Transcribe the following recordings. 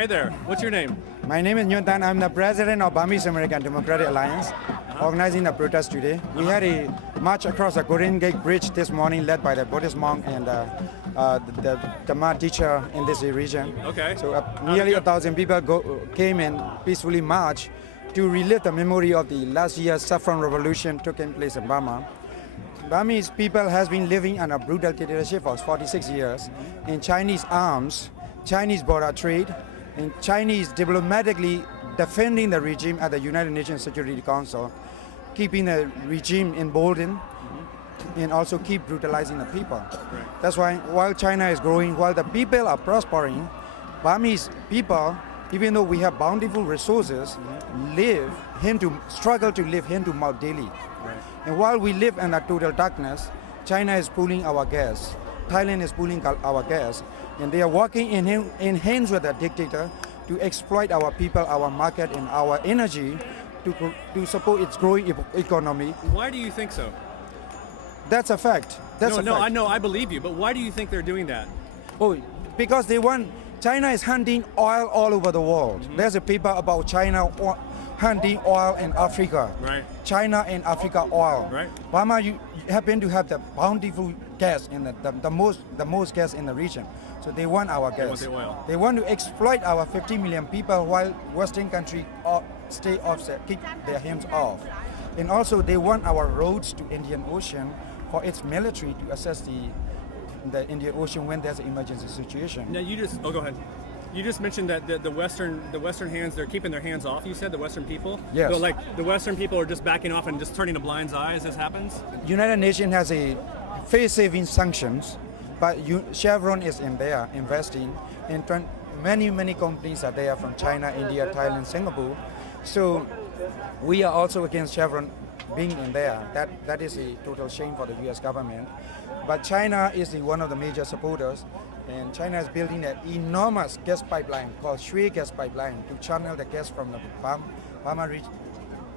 Hey there, what's your name? My name is Nyontan. I'm the president of Burmese American Democratic Alliance, organizing the protest today. We had a march across the Korean Gate Bridge this morning led by the Buddhist monk and the Dhamma teacher in this region. Okay. So nearly 1,000 people came and peacefully marched to relive the memory of the last year's saffron revolution taking place in Burma. Burmese people has been living under brutal dictatorship for 46 years in Chinese arms, Chinese border trade, and Chinese diplomatically defending the regime at the United Nations Security Council, keeping the regime emboldened, and also keep brutalizing the people. Right. That's why while China is growing, while the people are prospering, Burmese people, even though we have bountiful resources, struggle to live hand to mouth daily. Right. And while we live in a total darkness, China is pulling our gas. Thailand is pulling our gas. And they are working in hands with the dictator to exploit our people, our market, and our energy to support its growing economy. Why do you think so? That's a fact. That's a fact. I know, I believe you, but why do you think they're doing that? Oh, because China is hunting oil all over the world. There's a paper about China hunting oil in Africa. Right. China and Africa oil. Right. Burma, you happen to have the bountiful gas in the most gas in the region. So they want our gas. They want the oil. They want to exploit our 50 million people while Western countries stay offset, keep their hands off. And also they want our roads to Indian Ocean for its military to access the Indian Ocean when there's an emergency situation. Now go ahead. You just mentioned that the Western hands, they're keeping their hands off. You said the Western people. Yes. So like the Western people are just backing off and just turning a blind eye as this happens. United Nations has a face-saving sanctions, but Chevron is in there investing. And many companies are there from China, India, Thailand, Singapore. So we are also against Chevron being in there. That is a total shame for the U.S. government. But China is one of the major supporters. And China is building an enormous gas pipeline called Shui gas pipeline to channel the gas from the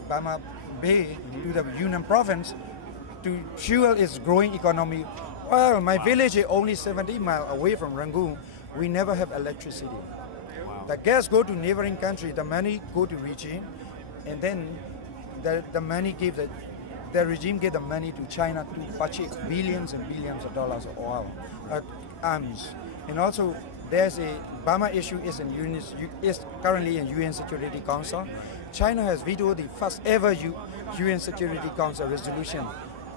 Burma Bay to the Yunnan province to fuel its growing economy. Well, my village is only 70 miles away from Rangoon. We never have electricity. Wow. The gas go to neighboring country, the money go to regime, and then the money the regime give the money to China to purchase billions and billions of dollars of oil, arms. And also, there's a Burma issue is currently in UN Security Council. China has vetoed the first ever UN Security Council resolution,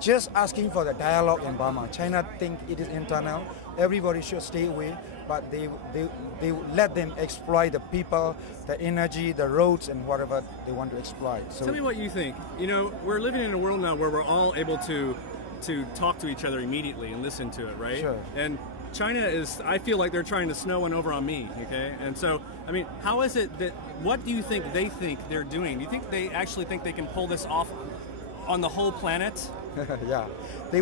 just asking for the dialogue in Burma. China think it is internal. Everybody should stay away, but they let them exploit the people, the energy, the roads, and whatever they want to exploit. So tell me what you think. You know, we're living in a world now where we're all able to talk to each other immediately and listen to it, right? Sure. And China I feel like they're trying to snow one over on me, okay? And so, I mean, how is it what do you think they think they're doing? Do you think they actually think they can pull this off on the whole planet? Yeah, they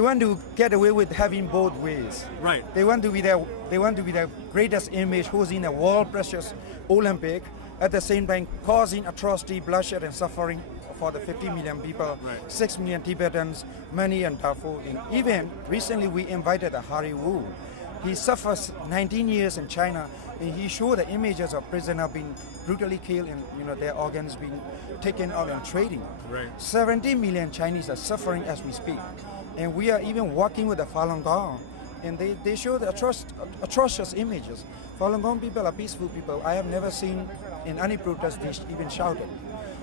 want to get away with having both ways. Right. They want to be the greatest image hosting a world precious Olympic, at the same time causing atrocity, bloodshed, and suffering for the 50 million people, right. 6 million Tibetans, many in Darfur. And even recently we invited Harry Wu. He suffers 19 years in China, and he showed the images of prisoners being brutally killed and their organs being taken out and trading. Right. 70 million Chinese are suffering as we speak. And we are even working with the Falun Gong, and they show the atrocious images. Falun Gong people are peaceful people. I have never seen in any protest they even shouted.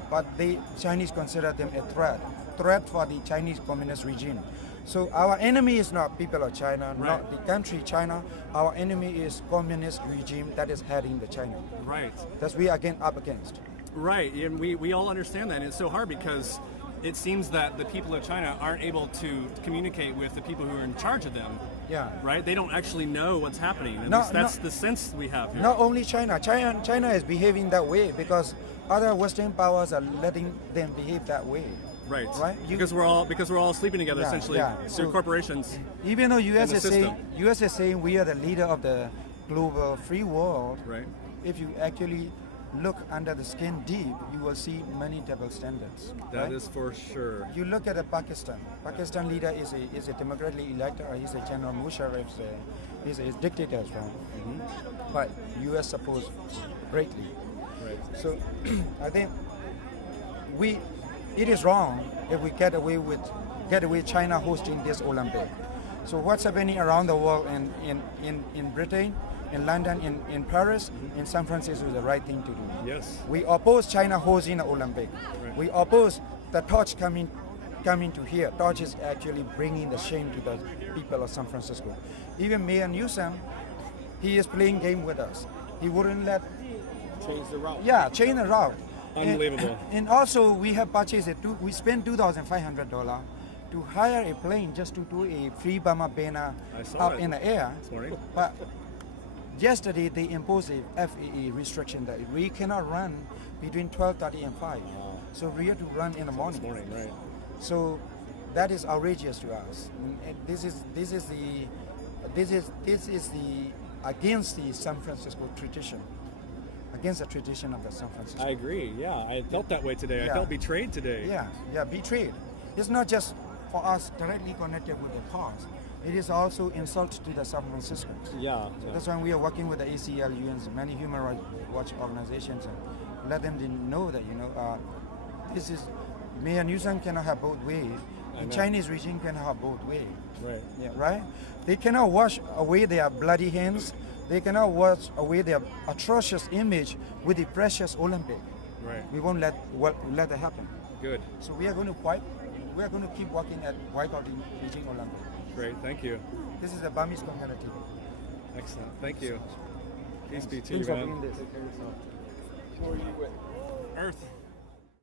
But the Chinese consider them a threat for the Chinese communist regime. So our enemy is not people of China, right. not the country China. Our enemy is communist regime that is heading the China. Right. That's we are up against. Right, and we all understand that. And it's so hard because it seems that the people of China aren't able to communicate with the people who are in charge of them. Yeah. Right? They don't actually know what's happening. And that's the sense we have here. Not only China. China is behaving that way because other Western powers are letting them behave that way. Right. Right. Because we're all sleeping together essentially through So corporations. Even though US the is saying we are the leader of the global free world. Right. If you actually look under the skin deep, you will see many double standards. That is for sure. You look at Pakistan. Pakistan leader is a democratically elected. He's a General Musharraf's He's a dictator, right? But U.S. supports greatly. Right. So I think it is wrong if we get away China hosting this Olympic. So what's happening around the world in Britain, in London, in Paris, in San Francisco is the right thing to do. Yes. We oppose China hosting the Olympic. Right. We oppose the torch coming to here. Torch is actually bringing the shame to the people of San Francisco. Even Mayor Newsom, he is playing game with us. He wouldn't let Change the route. change the route. Unbelievable. And also we have purchased we spent $2,500 to hire a plane just to do a free Burma banner I saw up it in the air. this morning. But yesterday they imposed a FAA restriction that we cannot run between 12:30 and 5. So we have to run in the morning. This morning, right. So that is outrageous to us. And this is against the San Francisco tradition, against the tradition of the San Francisco. I agree. Yeah, I felt that way today. I Yeah. felt betrayed today. Yeah, betrayed. It's not just for us directly connected with the cause. It is also insult to the San Franciscans. Yeah. So that's why we are working with the ACLU and many human rights watch organizations and let them know that this is Mayor Newsom cannot have both ways. The know. Chinese regime cannot have both ways. Right. Yeah, right? They cannot wash away their bloody hands. They cannot wash away their atrocious image with the precious Olympic. Right. We won't let that happen. Good. So we are going to keep working at boycotting Beijing Olympic. Great. Thank you. This is the Burmese community. Excellent. Thank you. Peace be to Thanks you, for man. doing this. Who are you with? Earth.